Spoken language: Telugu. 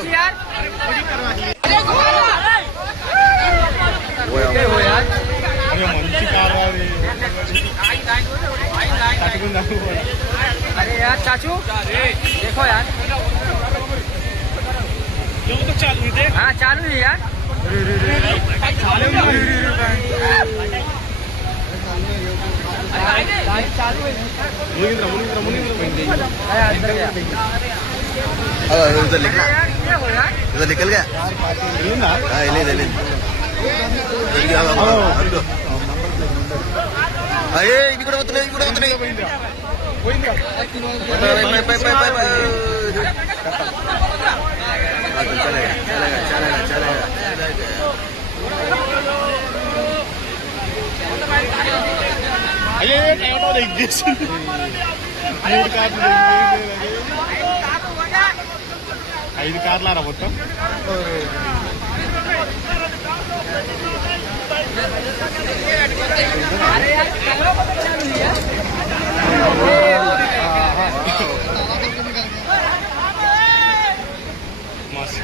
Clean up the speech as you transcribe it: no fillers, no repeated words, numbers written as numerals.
चाचू यार మంచి కార్ अरे यार चाचू देखो यार तो चालू है हाँ चालू है यार चालू है उधर निकला उधर निकल गया अरे ఇది కూడా వస్తున్నాయి ఇది కూడా వస్తున్నాయి चलेगा चलेगा चलेगा चलेगा అయ్యే టైం లైక్ దిస్ మూడు కార్లు 5 కార్లారా మొత్తం मस्त